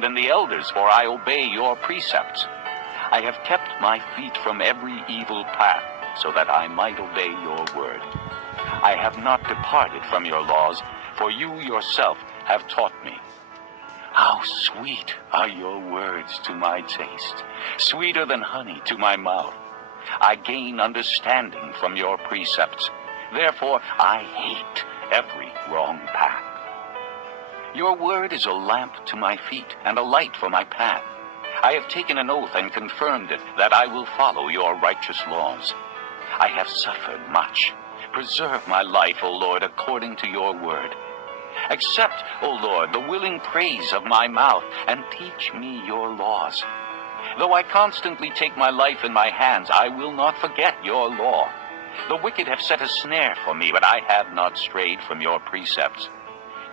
than the elders, for I obey your precepts. I have kept my feet from every evil path, so that I might obey your word. I have not departed from your laws, for you yourself have taught me. How sweet are your words to my taste, sweeter than honey to my mouth. I gain understanding from your precepts. Therefore, I hate every wrong path. Your word is a lamp to my feet and a light for my path. I have taken an oath and confirmed it, that I will follow your righteous laws. I have suffered much. Preserve my life, O Lord, according to your word. Accept, O Lord, the willing praise of my mouth, and teach me your laws. Though I constantly take my life in my hands, I will not forget your law. The wicked have set a snare for me, but I have not strayed from your precepts.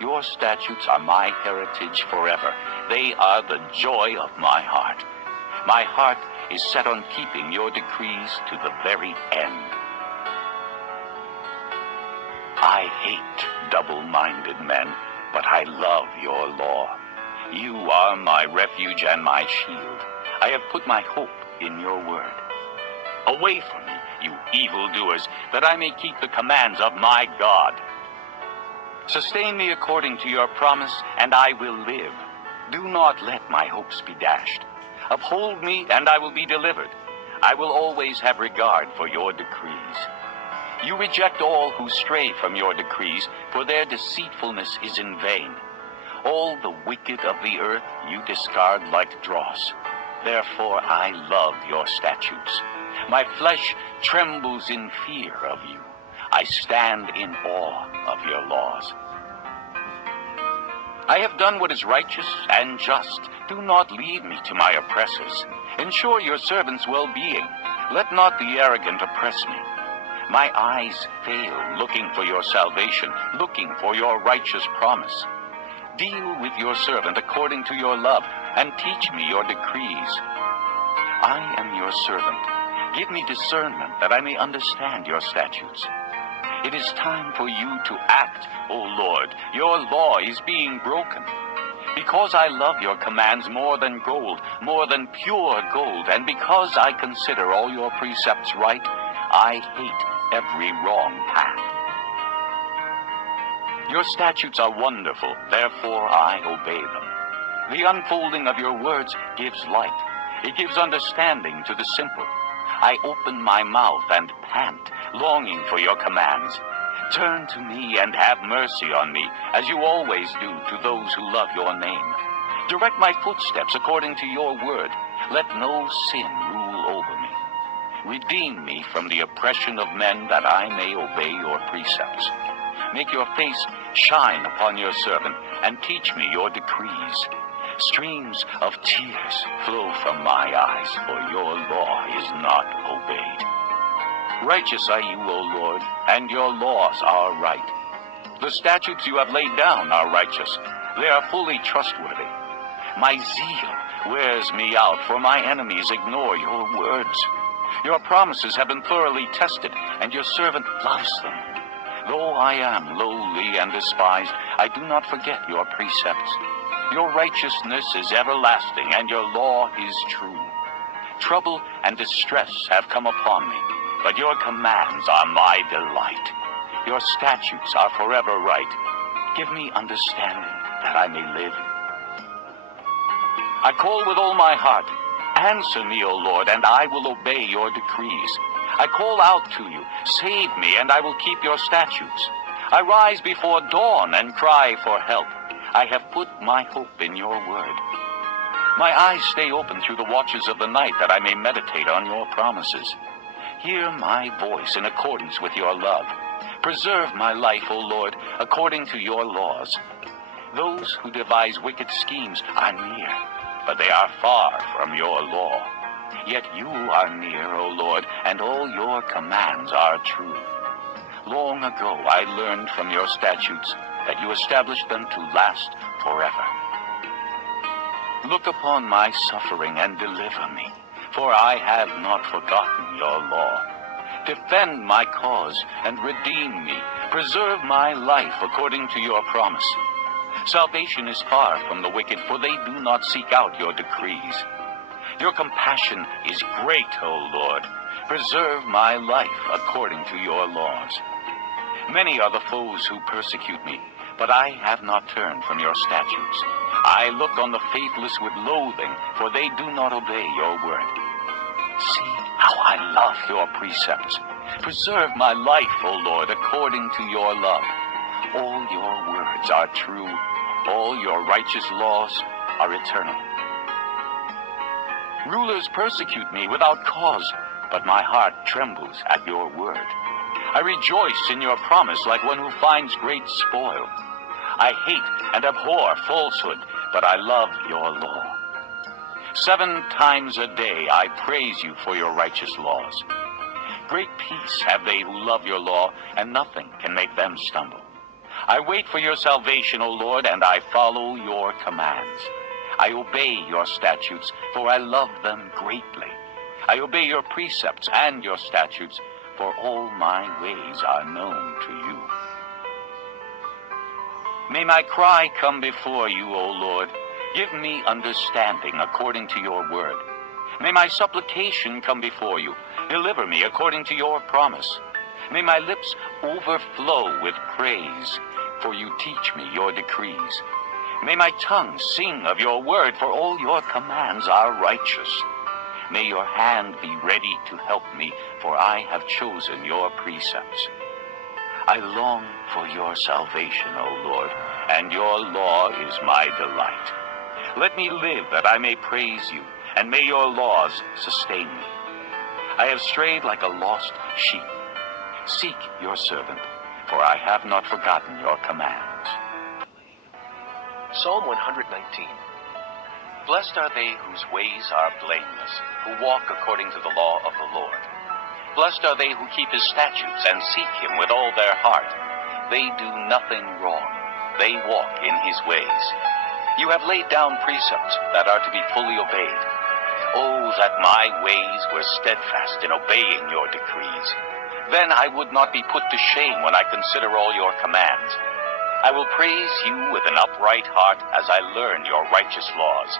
Your statutes are my heritage forever. They are the joy of my heart. My heart is set on keeping your decrees to the very end. I hate double-minded men, but I love your law. You are my refuge and my shield. I have put my hope in your word. Away from me, you evildoers, that I may keep the commands of my God. Sustain me according to your promise, and I will live. Do not let my hopes be dashed. Uphold me, and I will be delivered. I will always have regard for your decrees. You reject all who stray from your decrees, for their deceitfulness is in vain. All the wicked of the earth you discard like dross. Therefore I love your statutes. My flesh trembles in fear of you. I stand in awe of your laws. I have done what is righteous and just. Do not lead me to my oppressors. Ensure your servant's well-being. Let not the arrogant oppress me. My eyes fail looking for your salvation, looking for your righteous promise. Deal with your servant according to your love, and teach me your decrees. I am your servant. Give me discernment that I may understand your statutes. It is time for you to act, O Lord. Your law is being broken. Because I love your commands more than gold, more than pure gold, and because I consider all your precepts right, I hate every wrong path. Your statutes are wonderful, therefore I obey them. The unfolding of your words gives light. It gives understanding to the simple. I open my mouth and pant, longing for your commands. Turn to me and have mercy on me, as you always do to those who love your name. Direct my footsteps according to your word. Let no sin rule over me. Redeem me from the oppression of men, that I may obey your precepts. Make your face shine upon your servant, and teach me your decrees. Streams of tears flow from my eyes, for your law is not obeyed. Righteous are you, O Lord, and your laws are right. The statutes you have laid down are righteous. They are fully trustworthy. My zeal wears me out, for my enemies ignore your words. Your promises have been thoroughly tested, and your servant loves them. Though I am lowly and despised, I do not forget your precepts. Your righteousness is everlasting, and your law is true. Trouble and distress have come upon me, but your commands are my delight. Your statutes are forever right. Give me understanding, that I may live. I call with all my heart. Answer me, O Lord, and I will obey your decrees. I call out to you. Save me, and I will keep your statutes. I rise before dawn and cry for help. I have put my hope in your word. My eyes stay open through the watches of the night, that I may meditate on your promises. Hear my voice in accordance with your love. Preserve my life, O Lord, according to your laws. Those who devise wicked schemes are near, but they are far from your law. Yet you are near, O Lord, and all your commands are true. Long ago I learned from your statutes that you established them to last forever. Look upon my suffering and deliver me, for I have not forgotten your law. Defend my cause and redeem me. Preserve my life according to your promise. Salvation is far from the wicked, for they do not seek out your decrees. Your compassion is great, O Lord. Preserve my life according to your laws. Many are the foes who persecute me, but I have not turned from your statutes. I look on the faithless with loathing, for they do not obey your word. See how I love your precepts. Preserve my life, O Lord, according to your love. All your words are true. All your righteous laws are eternal. Rulers persecute me without cause, but my heart trembles at your word. I rejoice in your promise like one who finds great spoil. I hate and abhor falsehood, but I love your law. 7 times a day I praise you for your righteous laws. Great peace have they who love your law, and nothing can make them stumble. I wait for your salvation, O Lord, and I follow your commands. I obey your statutes, for I love them greatly. I obey your precepts and your statutes, for all my ways are known to you. May my cry come before you, O Lord. Give me understanding according to your word. May my supplication come before you. Deliver me according to your promise. May my lips overflow with praise, for you teach me your decrees. May my tongue sing of your word, for all your commands are righteous. May your hand be ready to help me, for I have chosen your precepts. I long for your salvation, O Lord, and your law is my delight. Let me live that I may praise you, and may your laws sustain me. I have strayed like a lost sheep. Seek your servant, for I have not forgotten your commands. Psalm 119. Blessed are they whose ways are blameless, who walk according to the law of the Lord. Blessed are they who keep his statutes and seek him with all their heart. They do nothing wrong. They walk in his ways. You have laid down precepts that are to be fully obeyed. Oh, that my ways were steadfast in obeying your decrees. Then I would not be put to shame when I consider all your commands. I will praise you with an upright heart as I learn your righteous laws.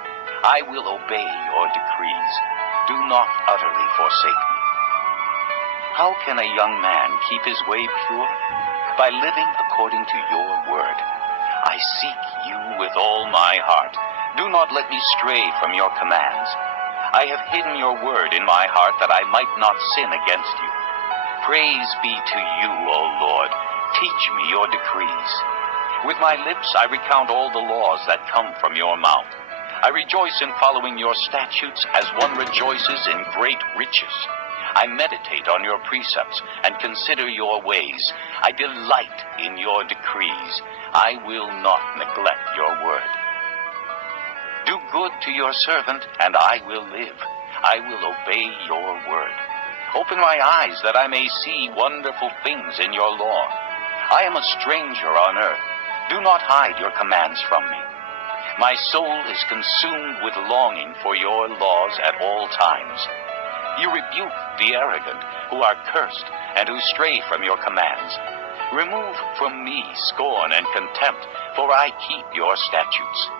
I will obey your decrees. Do not utterly forsake me. How can a young man keep his way pure? By living according to your word. I seek you with all my heart. Do not let me stray from your commands. I have hidden your word in my heart that I might not sin against you. Praise be to you, O Lord. Teach me your decrees. With my lips I recount all the laws that come from your mouth. I rejoice in following your statutes as one rejoices in great riches. I meditate on your precepts and consider your ways. I delight in your decrees. I will not neglect your word. Do good to your servant, and I will live. I will obey your word. Open my eyes that I may see wonderful things in your law. I am a stranger on earth. Do not hide your commands from me. My soul is consumed with longing for your laws at all times. You rebuke the arrogant who are cursed and who stray from your commands. Remove from me scorn and contempt, for I keep your statutes.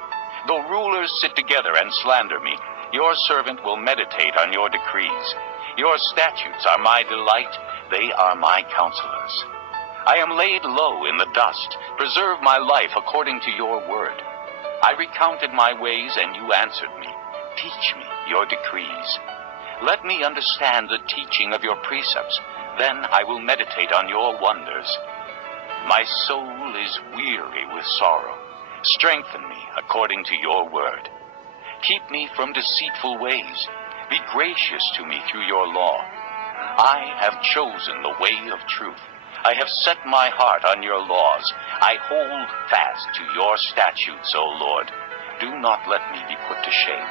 Though rulers sit together and slander me, your servant will meditate on your decrees. Your statutes are my delight. They are my counselors. I am laid low in the dust. Preserve my life according to your word. I recounted my ways, and you answered me. Teach me your decrees. Let me understand the teaching of your precepts. Then I will meditate on your wonders. My soul is weary with sorrow. Strengthen me according to your word. Keep me from deceitful ways. Be gracious to me through your law. I have chosen the way of truth. I have set my heart on your laws. I hold fast to your statutes, O Lord. Do not let me be put to shame.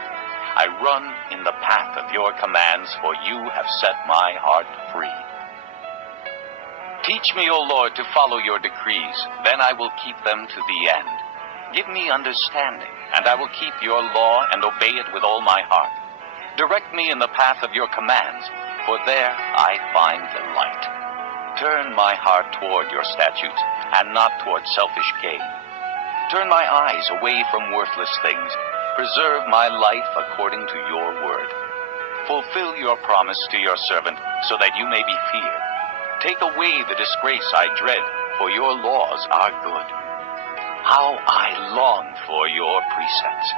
I run in the path of your commands, for you have set my heart free. Teach me, O Lord, to follow your decrees. Then I will keep them to the end. Give me understanding, and I will keep your law and obey it with all my heart. Direct me in the path of your commands, for there I find delight. Turn my heart toward your statutes, and not toward selfish gain. Turn my eyes away from worthless things. Preserve my life according to your word. Fulfill your promise to your servant, so that you may be feared. Take away the disgrace I dread, for your laws are good. How I long for your precepts.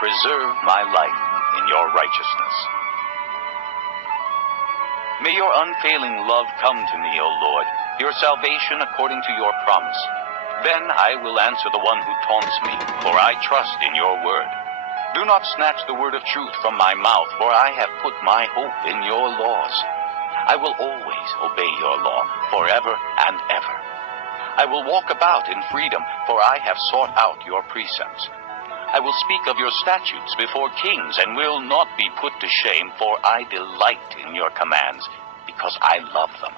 Preserve my life in your righteousness. May your unfailing love come to me, O Lord, your salvation according to your promise. Then I will answer the one who taunts me, for I trust in your word. Do not snatch the word of truth from my mouth, for I have put my hope in your laws. I will always obey your law, forever and ever. I will walk about in freedom, for I have sought out your precepts. I will speak of your statutes before kings, and will not be put to shame, for I delight in your commands, because I love them.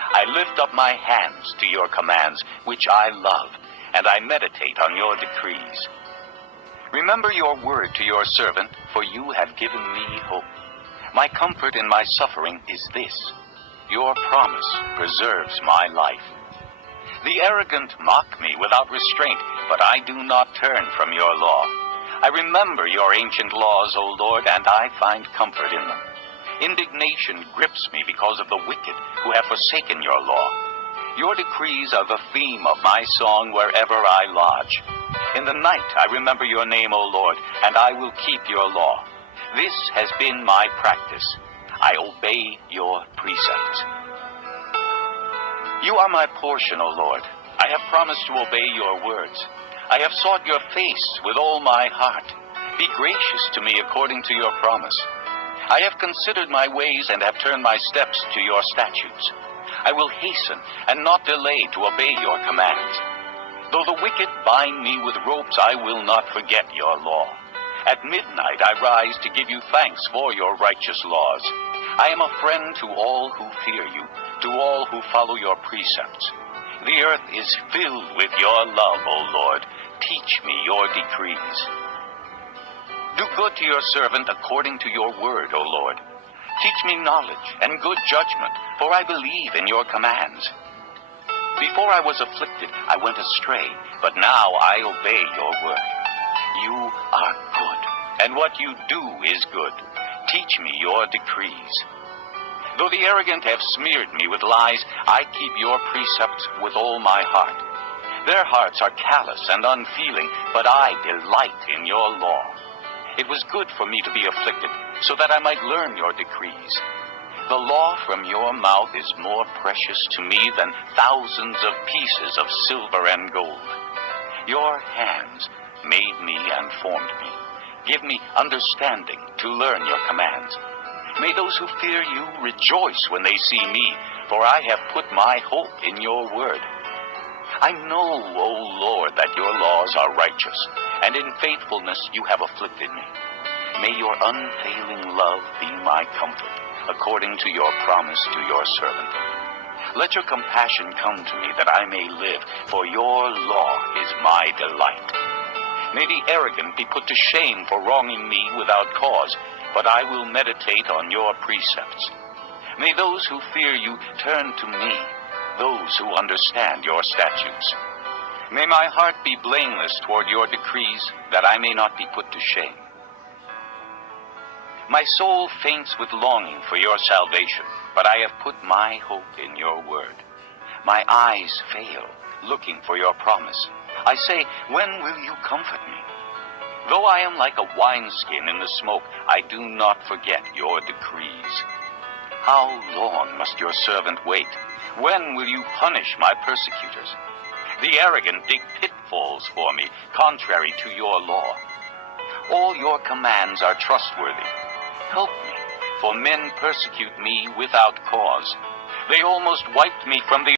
I lift up my hands to your commands, which I love, and I meditate on your decrees. Remember your word to your servant, for you have given me hope. My comfort in my suffering is this: your promise preserves my life. The arrogant mock me without restraint, but I do not turn from your law. I remember your ancient laws, O Lord, and I find comfort in them. Indignation grips me because of the wicked who have forsaken your law. Your decrees are the theme of my song wherever I lodge. In the night I remember your name, O Lord, and I will keep your law. This has been my practice. I obey your precepts. You are my portion, O Lord. I have promised to obey your words. I have sought your face with all my heart. Be gracious to me according to your promise. I have considered my ways and have turned my steps to your statutes. I will hasten and not delay to obey your commands. Though the wicked bind me with ropes, I will not forget your law. At midnight I rise to give you thanks for your righteous laws. I am a friend to all who fear you, to all who follow your precepts. The earth is filled with your love, O Lord. Teach me your decrees. Do good to your servant according to your word, O Lord. Teach me knowledge and good judgment, for I believe in your commands. Before I was afflicted, I went astray, but now I obey your word. You are good, and what you do is good. Teach me your decrees. Though the arrogant have smeared me with lies, I keep your precepts with all my heart. Their hearts are callous and unfeeling, but I delight in your law. It was good for me to be afflicted, so that I might learn your decrees. The law from your mouth is more precious to me than thousands of pieces of silver and gold. Your hands made me and formed me. Give me understanding to learn your commands. May those who fear you rejoice when they see me, for I have put my hope in your word. I know, O Lord, that your laws are righteous, and in faithfulness you have afflicted me. May your unfailing love be my comfort, according to your promise to your servant. Let your compassion come to me, that I may live, for your law is my delight. May the arrogant be put to shame for wronging me without cause, but I will meditate on your precepts. May those who fear you turn to me, those who understand your statutes. May my heart be blameless toward your decrees, that I may not be put to shame. My soul faints with longing for your salvation, but I have put my hope in your word. My eyes fail, looking for your promise. I say, when will you comfort me? Though I am like a wineskin in the smoke, I do not forget your decrees. How long must your servant wait? When will you punish my persecutors? The arrogant dig pitfalls for me, contrary to your law. All your commands are trustworthy. Help me, for men persecute me without cause. They almost wiped me from the